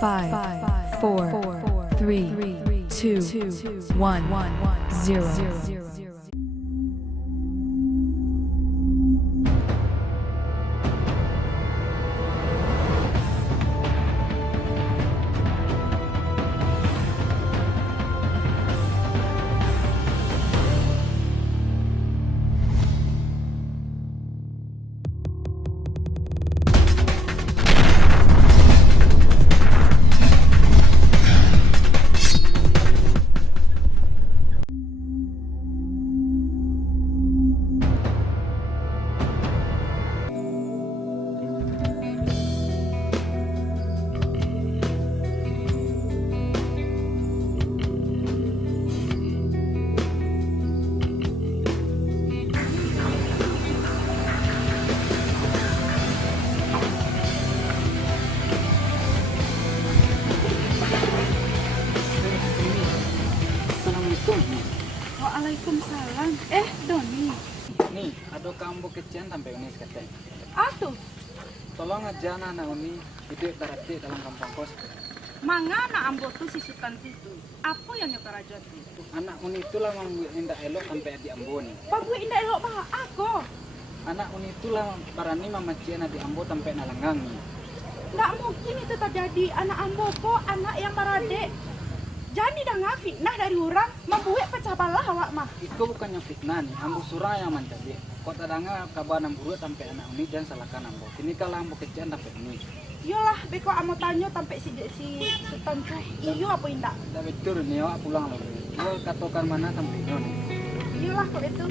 5, 4, 3, 2, 1, 0. Waalaikumsalam. Doni. Nih, ada kamu kecian sampai ini katanya. Atuh, Tolong aja anak Uni hidup berarti dalam kampung kos. mangana ambo tuh si Sultan itu. Apa yang nyokar aja tuh? Anak Uni itulah yang indah elok sampai di Ambo nih. Pak gue indah elok bah aku. Anak Uni itulah barani mama cian di Ambo sampai nalanggang nih. Nggak mungkin itu terjadi. Anak ambo kok anak yang barade. Jadi dah ngafitnah dari orang, membuat pecah balah awak mah. Itu bukannya fitnah nih, Ambo surah yang mencari. Kok tadanga kabar 6 sampai anak Uni dan salahkan Ambo. Ini kalau Ambo kecian sampai ini. Yolah, beko amo tanyo sampai si Sultan tuh. Iyo apa indah? Udah betul nih, awak pulang loh. Gua katakan mana sampai ini nih. Iyalah kok itu.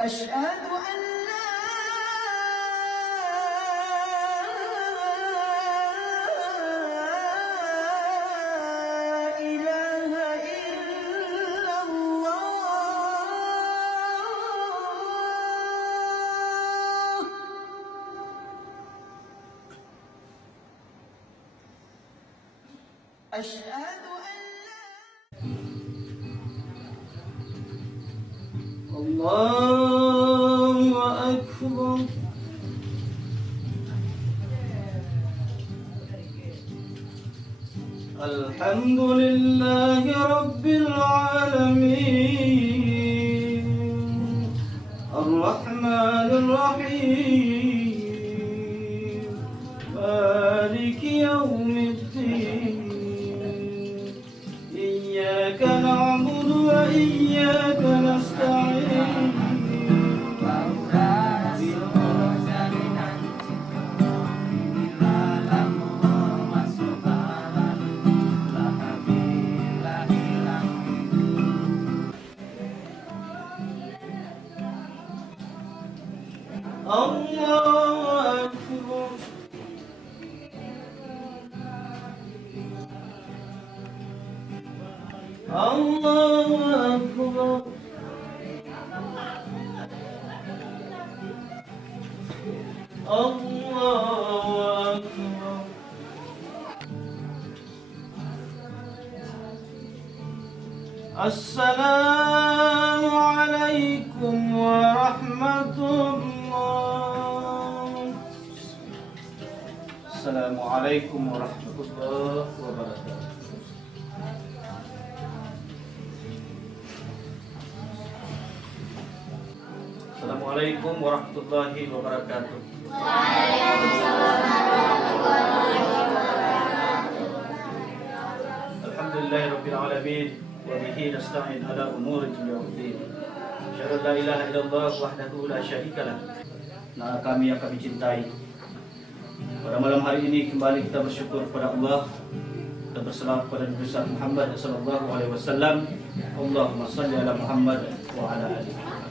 أشهد أن لا إله إلا الله أشهد أن الله أكبر الحمد لله رب العالمين الرحمن الرحيم مالك يوم الدين إياك نعبد وإياك نستعين الله أكبر الله أكبر الله أكبر السلام عليكم ورحمة الله. السلام عليكم ورحمة الله وبركاته. Assalamualaikum warahmatullahi wabarakatuh. Alhamdulillahirabbil alamin wa bihi nasta'in ala umuri dunya waddin. Asyhadu an la ilaha illallah wahdahu la syarikalah. Nah, kami yang kami cintai, pada malam hari ini kembali kita bersyukur kepada Allah dan berselawat kepada Nabi Muhammad sallallahu alaihi wasallam. Allahumma shalli ala Muhammad wa ala ali Muhammad.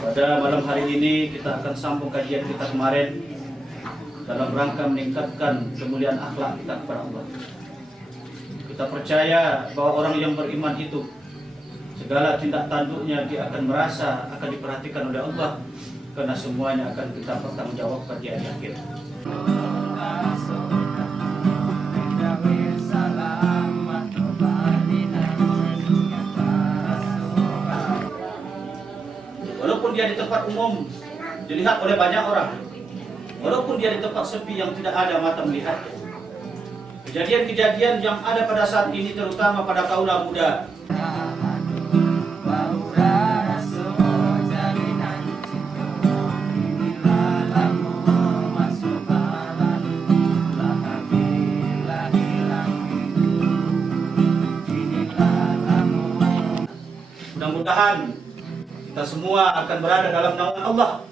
Pada malam hari ini kita akan sambung kajian kita kemarin dalam rangka meningkatkan kemuliaan akhlak kita kepada Allah. Kita percaya bahwa orang yang beriman itu segala tindak tanduknya dia akan merasa akan diperhatikan oleh Allah, karena semuanya akan kita pertanggungjawabkan di hari akhir. Walaupun dia di tempat umum dilihat oleh banyak orang, walaupun dia di tempat sepi yang tidak ada mata melihatnya, kejadian-kejadian yang ada pada saat ini terutama pada kaula muda, mudah-mudahan kita semua akan berada dalam naungan Allah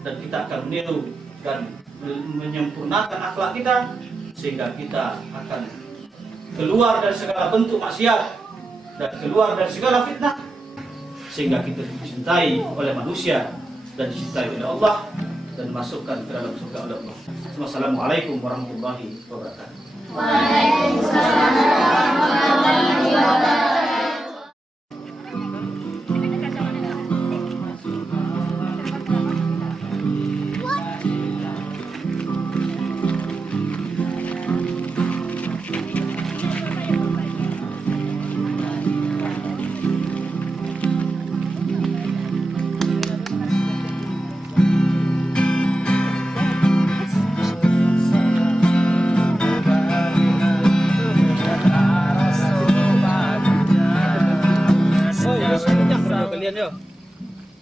dan kita akan meniru dan menyempurnakan akhlak kita sehingga kita akan keluar dari segala bentuk maksiat dan keluar dari segala fitnah sehingga kita dicintai oleh manusia dan dicintai oleh Allah dan masukkan ke dalam surga oleh Allah. Wassalamualaikum warahmatullahi wabarakatuh. Waalaikumsalam warahmatullahi wabarakatuh.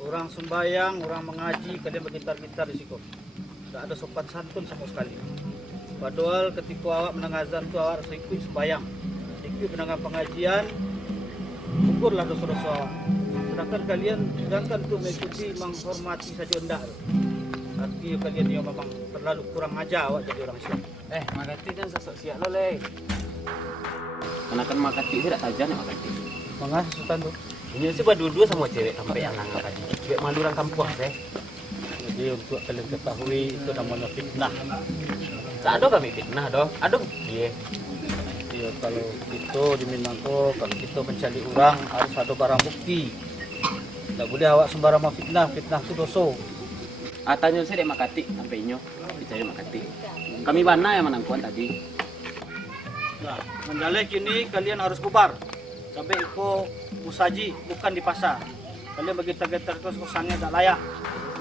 Orang sembahyang, orang mengaji, kalian bergitar-gitar di situ. Tak ada sopan santun sama sekali. Padahal ketika awak mendengar azan tu awak harus ikut sembahyang, ikut mendengar pengajian, ukurlah dosa-dosa awak. Sedangkan tu mengikuti menghormati saja hendak. Arti kalian yang memang terlalu kurang ajar awak jadi orang Islam. Makati kan sosok siap lo le. Anakan makati sih tak tajan makati. Mengas sultan tu. Ini sih berdua sama cewek sampai yang nangkap tadi. Cewek manduran kampung saya. Jadi untuk kalian ketahui itu namanya fitnah. Tak ada kami fitnah doh. Aduh, iya. Ya, kalau itu di Minangko, kalau kita mencari orang harus ada barang bukti. Tak boleh awak sembarang fitnah, fitnah itu dosa. Atanya saya dek makati sampai inyo. Dicari makati. Kami mana yang menangkuan tadi. Nah, menjalek ini kalian harus bubar. Sampai iko musaji bukan di pasar. Kalian bagi target terus kusangnya tak layak.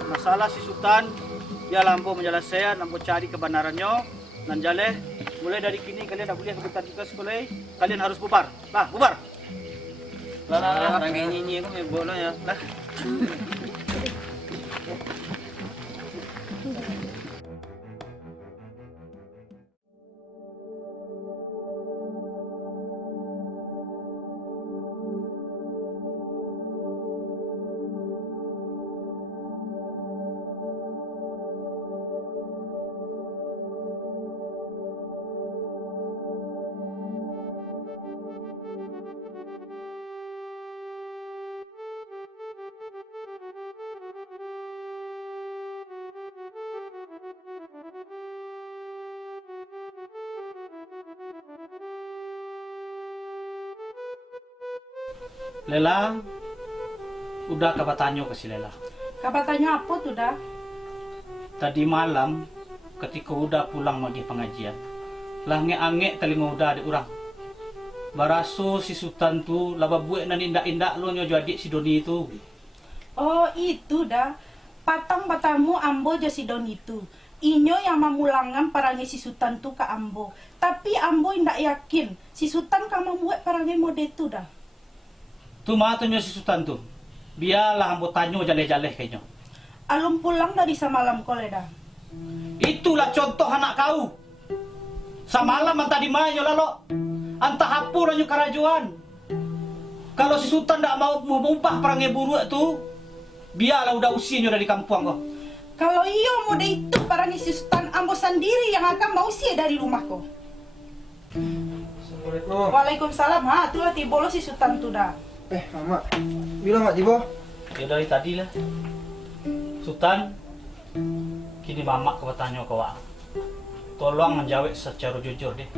Masalah si Sultan dia lampu menjelaskan, lampu cari kebenarannya. Dan jaleh mulai dari kini kalian tak boleh kebetulan kita sekolah. Kalian harus bubar. Lah, bubar. Lah, orang kayak nyanyi aku main bola ya. Lah. Lela, udah kabatanyo ke si Lela. Kabatannya apa tuh dah? Tadi malam ketika udah pulang lagi pengajian, lah nge-ange telinga udah ada orang. Baraso si Sultan tu laba buat nan indak-indak lo nyo jadi si Doni itu. Oh itu dah. Patang batamu ambo jasi don itu. Inyo yang memulangan parangnya si Sultan tu ke ambo. Tapi ambo indak yakin si Sultan kamu buat parangnya mode tu dah. Tu mah tu nyo si Sultan tu. Biarlah ambo tanyo jaleh-jaleh kayaknya. Alum pulang dari semalam ko leda. Itulah contoh anak kau. Samalam anta di manyo lalo. Anta hapur anyo karajuan. Kalau si Sultan tak mau mumpah perangai buruk tu, biarlah udah usianya dari kampung kau. Kalau iyo mode itu para si Sultan ambo sendiri yang akan mau usir dari rumahku. Assalamualaikum. Waalaikumsalam. Ha, itulah tibolo si Sultan tu dah. Mama. Bila mak tiba? Ya dari tadi lah. Sultan, kini mamak kau tanya kau. Tolong menjawab secara jujur deh.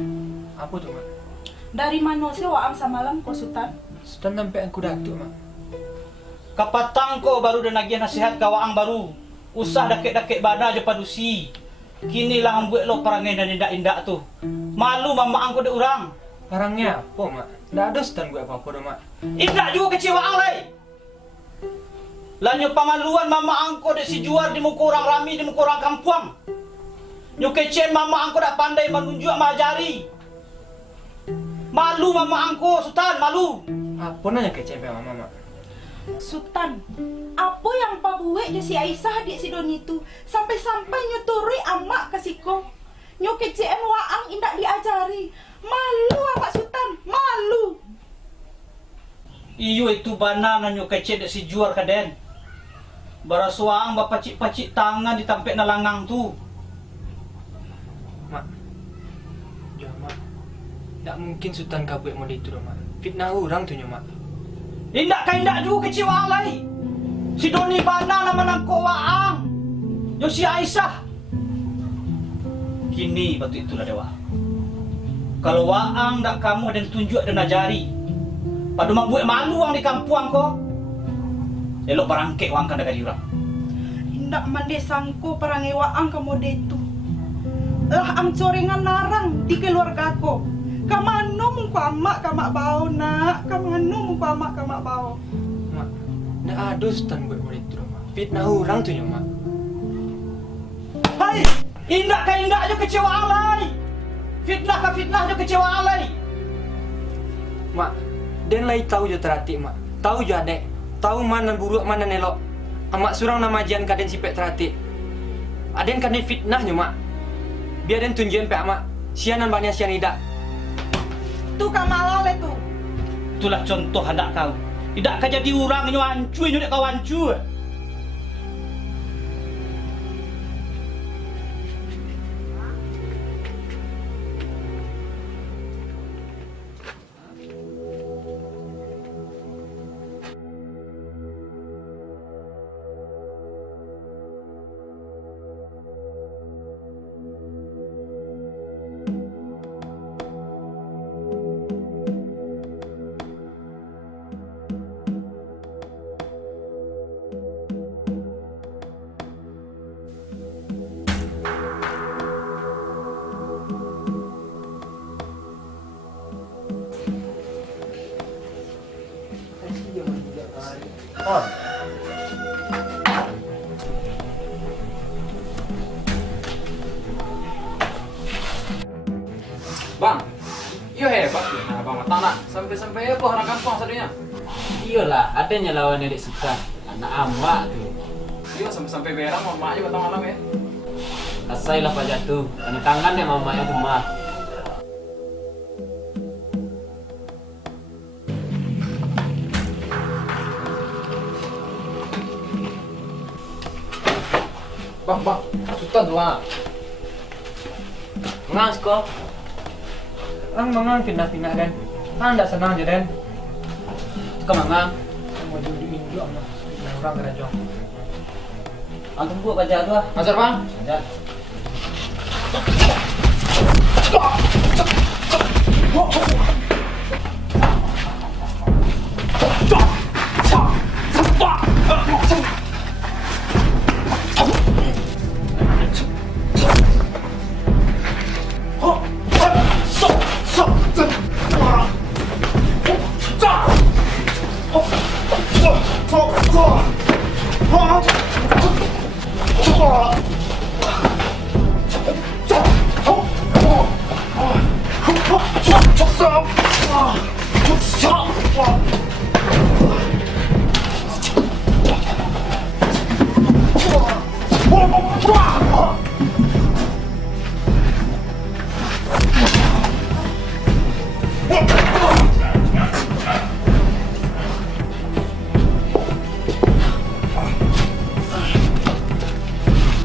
Apa tu mak? Dari mana sih waam semalam ko Sultan? Sultan sampai aku datuk mak. Kapatang ko baru dan lagi nasihat kawaang baru. Usah dakek-dakek bana je padusi. Kini lah ambuek lo perangai dan indak-indak tu. Malu mama angko de orang. Barangnya apa mak? Tak ada Sultan buat apa-apa dah mak. Indak juga kecewaan lai. Lanyo pamaluan mama angko de si juar di muka orang rami di muka orang kampung. Nyo kecen mama angko dak pandai menunjuk majari. Malu mama angko Sultan, malu. Apa nanya kecil mama mak? Sultan, apa yang Pak buat je si Aisyah adik si Doni tu sampai-sampai nyuturi amak ke siko. Nyo kecen waang indak diajari. Malu amak Sultan, malu. Iyo itu bana nanyo kecen de si juar kaden. Barasuang bapacik-pacik tangan ditampek na langang tu. Mak. Ya mak. Tak mungkin Sultan kau buat model itu dah mak. Fitnah orang tu mak. Indak juga kecewaan lai. Si Doni bana nama nangko waang. Yo si Aisyah. Kini batu itulah dewa. Kalau waang dak kamu dan tunjuk dan ajari. Padu membuat malu ang di kampung ko. Elok barangkek wang kan dari orang. Indak mande sangko perangai waang ke mode itu. Lah am corengan narang di keluarga ko. Kamano mung pamak kamak bau nak. Kamano mung pamak kamak bau. Mak. Tak ada Sultan buat model itu dah mak. Fitnah orang tu mak. Hai, indak je kecewaan lai. Fitnah je kecewaan lai. Mak. Dan lai tahu je teratik mak. Tahu je adek. Tahu mana buruk mana nelok. Amak surang nama jian kaden sipek teratik. Aden kaden fitnahnya mak. Biar den tunjuin pe amak. Sianan banyak sian idak. Tu kamalale tu. Itulah contoh anak kau. Tidak kau jadi orang nyo hancur nyo dek kau hancur. Oh. Bang, iyo hebat ya, nah, abang matang nak sampai-sampai apa orang kampung sadunya. Iyalah, adanya lawan adik Sultan, anak amak tu. Iyo sampai-sampai berang mama aja batang malam ya. Asailah Pak Jatuh, kena tangan ya mamanya tu mah. Bang, Sultan tu ah. Ngas kau. Ang mangang pindah-pindah dan. Anda senang je dan. Kau mangang. Mau jadi Indo ama. Orang kerajaan. Antum buat Pak Jatuh ah. Azar bang. Ajar.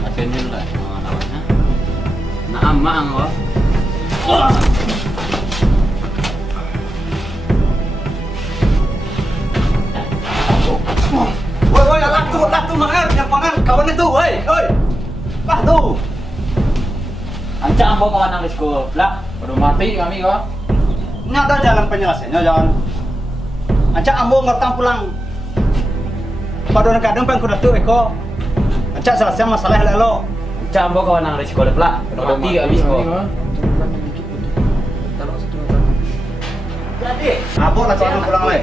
Adennya lah lawannya. Nah amang lo. Woi, latu mangan, yang pangan kawan itu, woi. Lah tuh. Ancak ambo kawan nang sekolah. Lah, udah mati kami kok. Ini ada jalan penyelesaiannya, jangan. Ancak ambo ngertang pulang. Padahal kadang pengen kuda tuh, Eko. Ancak selesai masalah lelo. Ancak ambo kawan nang sekolah lah. Udah mati kami kok. Jadi, abo lah soalnya pulang leh.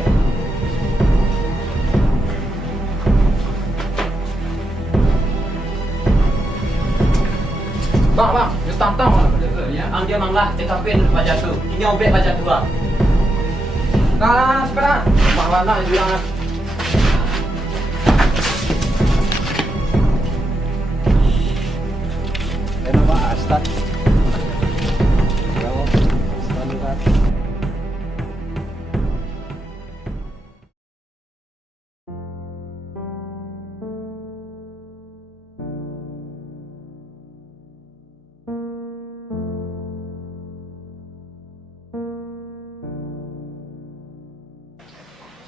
Bang, you tantang ya. Ang dia manglah cekapin baca tu. Ini obek baca tu bang. Nah, sekarang bang lana bilang. Kenapa Astad? Bravo, Astad.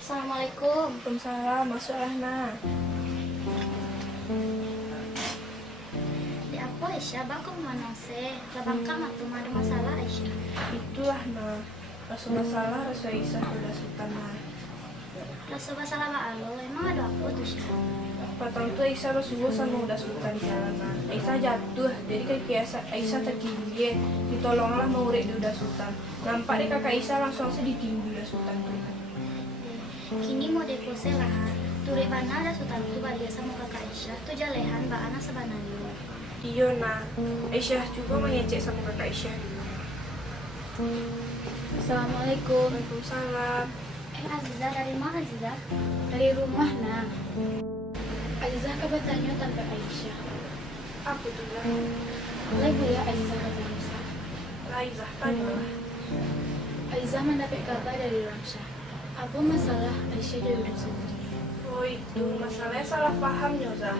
Assalamualaikum. Waalaikumsalam, masuk Nah. Di apa Aisyah? Bang kau mana sih? Labang kamu tuh ada masalah Aisyah. Itulah nah. Rasul masalah Rasul Aisyah udah sultan nah. Rasa masalah alo, emang ada apa tuh Syah? Patang tuh Aisyah Rasulullah sama udah sultan di jalan nah. Aisyah jatuh, jadi kaki Aisyah tergigit. Ditolonglah murid dia udah sultan. Nampak deh kakak Aisyah langsung aja ditinggi udah sultan tuh. Kini mau dekose lah. Turik bana ada sultan tuh balia sama kakak Aisyah tuh jalehan ba anak sebananya. Iya nah. Aisyah juga mengecek sama kakak Aisyah. Assalamualaikum. Waalaikumsalam. Azizah dari mana Azizah? Dari rumah nah. Azizah kabarnya tanpa Aisyah. Apa tuh lah? Boleh bu ya Azizah katanya. Aisyah tanya. Azizah mendapat kabar dari Ramsyah. Apa masalah Aisyah dari udah sultan? Oh itu masalahnya salah paham Nyozah.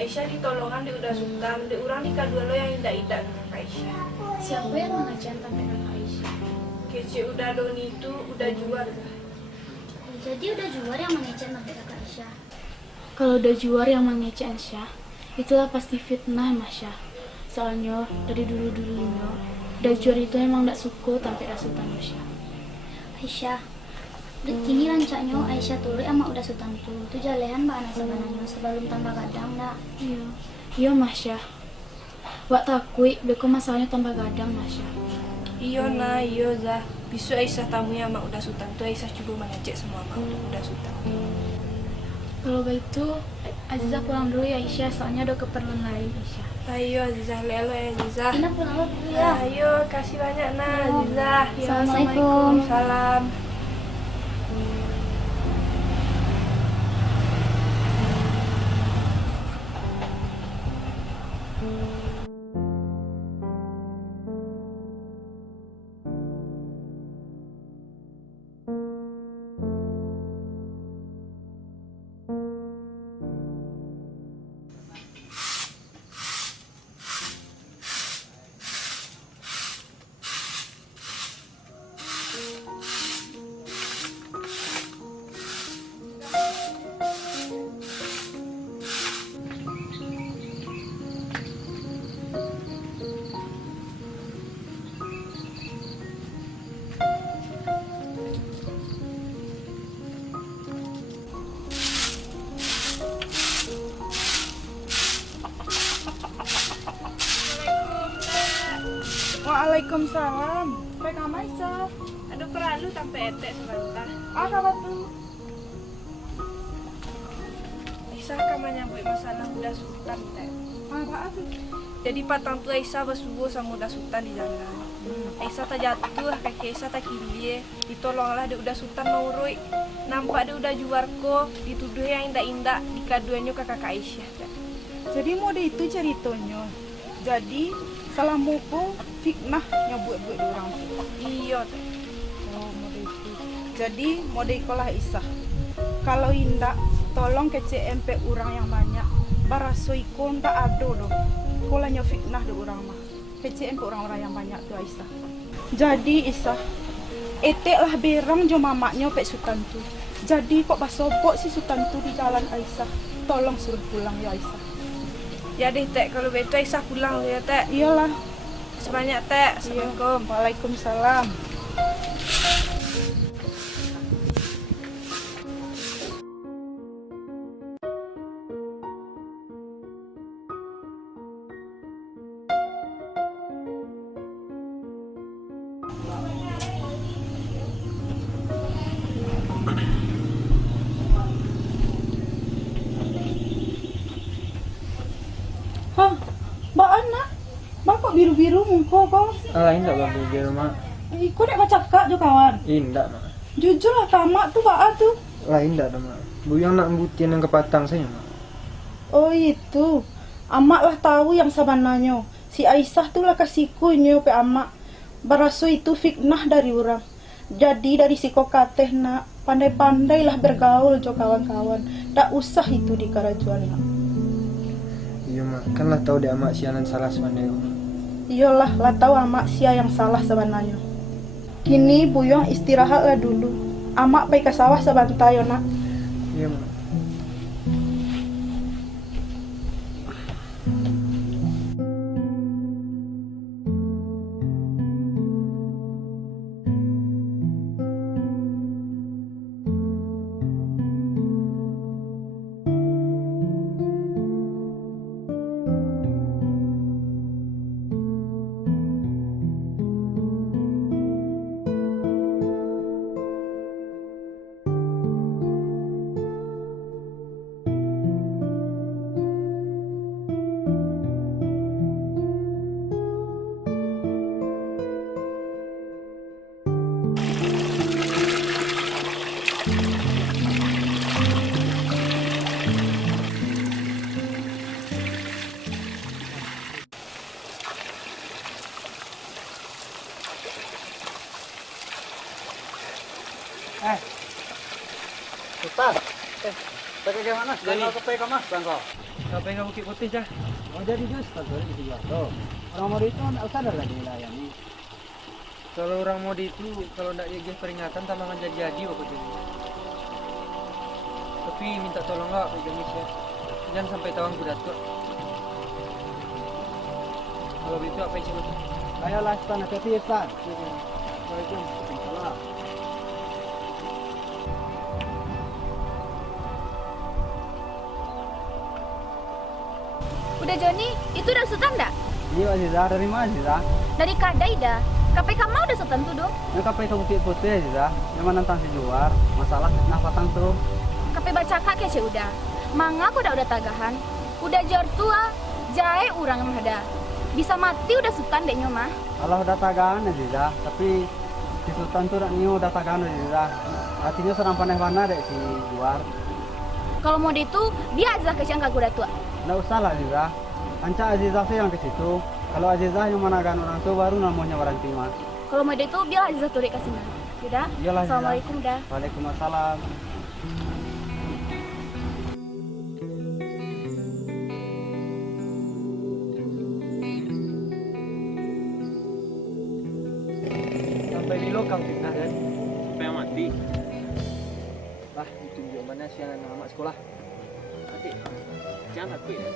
Aisyah ditolongan di udah sultan, di orang di kadua lo yang tidak kakak Aisyah. Siapa yang mengajar tanpa kakak Aisyah? Kece udah Doni itu udah juar dah. Jadi udah juara yang mengecek sampai kakak Aisyah. Kalau udah juara yang mengecek Aisyah, itulah pasti fitnah Masya. Soalnya dari dulu-dulunya, udah juara itu emang gak suka tanpa Sultan Masya. Aisyah, kini rancaknya Aisyah turut sama udah sultan itu jalehan mbak anak sebenarnya sebelum tambah gadang nak. Iya Masya. Wak takui beko masalahnya tambah gadang Masya. Iya nah, iya Zah. Bisu Aisyah tamunya sama udah sultan tuh Aisyah coba mengecek semua sama udah sultan. Kalau begitu Azizah pulang dulu ya Aisyah, soalnya ada keperluan lain Aisyah. Ayo Azizah, lelo ya Azizah. Ina pulang dulu ya. Ayo, kasih banyak nah Azizah. Assalamualaikum. Salam. Waalaikumsalam. Baik kamar Aisyah. Aduh perlu sampai etek sebentar. Apa tuh? Aisyah kamu nyambut masalah udah sultan teh. Apa tuh? Jadi patang tuh Aisyah bersubuh sama udah sultan di jalan. Aisyah terjatuh, kaki Aisyah tak kilie. Ditolonglah dia udah sultan maurui. Nampak dia udah juarko, dituduh yang indah-indah di kaduannya ke kakak Aisyah. Jadi mode itu ceritanya. Jadi salah mukul fitnah buat orang tuh. Iya teh. Oh, mode itu. Jadi mode ikolah Isah. Kalau indak, tolong ke CMP orang yang banyak. Baraso iko ndak ado doh. Kolanya fitnah do orang mah. Ke CMP orang-orang yang banyak tuh Aisyah. Jadi Isah, eteklah berang jo mamaknya pek Sultan tu. Jadi kok basobok si Sultan tu di jalan Aisyah. Tolong suruh pulang ya Aisyah. Ya deh Tek, kalau begitu Aisyah pulang ya Tek. Iyalah. Sebanyak Tek. Assalamualaikum. Waalaikumsalam. Hah, mbak anak, mbak kok biru-biru muka kau? Indah bang biru mak. Ikut dek baca kak jo kawan. Indah mak. Jujur lah kamak tuh mbak tuh. Indah dah mak. Buyang nak embutin yang kepatang saya mak. Oh itu, amak lah tahu yang sebenarnya. Si Aisyah tuh lah kasihku nyope amak. Baraso itu fitnah dari orang. Jadi dari si kokateh nak pandai-pandai lah bergaul jo kawan-kawan. Tak usah itu di karajuan nak. Iya mak, kan lah tahu deh amak sianan salah sebenarnya. Iyalah, lah tahu amak sia yang salah sebenarnya. Kini buyong istirahatlah dulu. Amak pergi ke sawah sebentar yo nak. Iya mak. Ustaz, pakai ke mana? Jangan ke PK Mas, Bang kau. Sampai ke Bukit Putih dah. Oh jadi jus kalau itu juga. Tuh, orang mau itu enggak sadar lagi wilayah ini. Kalau orang mau itu kalau ndak jadi peringatan tamangan jadi waktu itu. Tapi minta tolong lah Pak Jamis ya. Jangan sampai tawang kudat kok. Kalau begitu apa isi bos? Ayolah Ustaz, hati-hati Ustaz. Waalaikumsalam. Udah Joni, itu udah Sultan dah? Iya Aziza, dari mana Aziza? Dari Kadai dah. KPK mau udah Sultan tuh dong? Yang KPK Bukit Putih Aziza, yang menentang si Juar, masalah fitnah patang tuh. KP baca kak kece udah. Manga aku udah tagahan. Udah jor tua, jahe urang yang ada. Bisa mati udah Sultan deh nyoma. Allah udah tagaan Aziza, tapi si Sultan tuh udah tagaan Aziza. Artinya serang panah-panah deh si Juar. Kalau mau itu, dia aja kecian kak udah tua. Nggak usah lah Aziza, anca Aziza sih yang ke situ. Kalau Aziza yang managan orang tua baru namanya berhenti mas. Kalau mau itu, biar aja turik kasih mana. Udah? Iyalah, Aziza. Assalamualaikum dah. Waalaikumsalam. Sampai di lokal fitnah kan? Sampai mati. Bah, itu juga mana siaran anak sekolah. Nanti jangan aku ya.